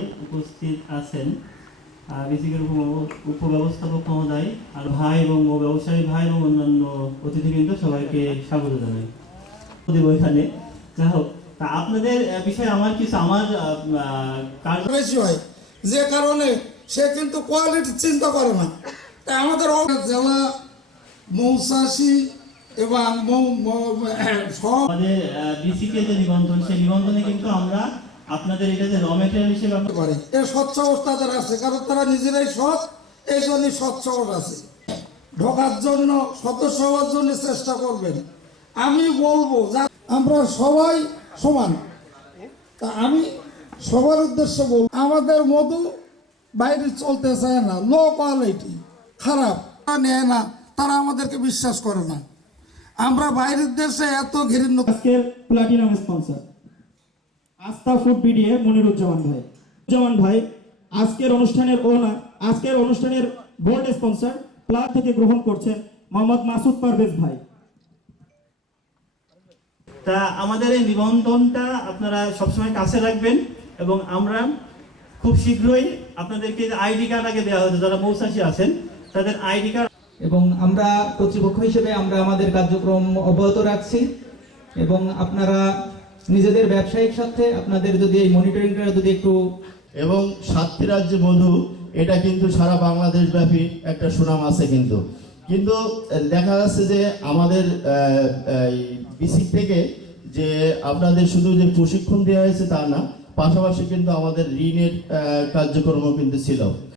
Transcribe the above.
উপস্থিত আছেন। বিসিকের উপব্যবস্থাপক মহোদয় আর ভাই এবং ব্যবসায়ী ভাই এবং অন্যান্য অতিথিবৃন্দ সবাইকে স্বাগত জানাই। এখানে। যাই হোক তা আপনাদের বিষয়ে আমার কিছু আমার বেশি হয়। যে কারণে সে কিন্তু কোয়ালিটি চিন্তা করে না। তাই আমাদের জেলা মৌচাষী এবং আমাদের বিসিকে যে নিবন্ধন সেই নিবন্ধনে কিন্তু আমরা আপনাদের এটা যে র মেটেরিয়াল হিসেবে আমরা করে এ স্বচ্ছ তাদের আছে কারণ তারা নিজেরাই সৎ এই জন্যই স্বচ্ছ আছে। ঢোকার জন্য সদস্য হওয়ার জন্য চেষ্টা করবেন। আমি বলব যা আমরা সবাই সমান। তা আমি সবার উদ্দেশ্য বলব আমাদের মধু বাইরে চলতে চায় না লো কোয়ালিটি খারাপ। নেয় না তারা আমাদেরকে বিশ্বাস করে না। আমরা বাইরের দেশে এত ঘৃণ্য platinum sponsor Astha food BDA Moniruzzaman ভাই। উজ্জামান ভাই আজকের অনুষ্ঠানের ওনার আজকের অনুষ্ঠানের বোর্ড স্পন্সর প্লাট থেকে গ্রহণ করছেন মোহাম্মদ মাসুদ পারভেজ ভাই। তা আমাদের এই নিবন্ধনটা আপনারা সবসময় কাছে রাখবেন এবং আমরা খুব শীঘ্রই আপনাদেরকে আইডি কার্ড আগে দেওয়া হচ্ছে যারা মৌচাষী আছেন তাদের আইডি কার্ড এবং আমরা কর্তৃপক্ষ হিসেবে আমরা আমাদের কার্যক্রম অব্যাহত রাখছি এবং আপনারা নিজেদের ব্যবসায়িক স্বার্থে আপনাদের যদি এই মনিটরিংটা যদি একটু এবং সাতটি রাজ্যে বন্ধু, এটা কিন্তু সারা বাংলাদেশ ব্যাপী একটা সুনাম আছে কিন্তু। কিন্তু দেখা যাচ্ছে যে আমাদের বিসিক থেকে যে আপনাদের শুধু যে প্রশিক্ষণ দেওয়া হয়েছে তা না, পাশাপাশি কিন্তু আমাদের ঋণের কার্যক্রমও কিন্তু ছিল।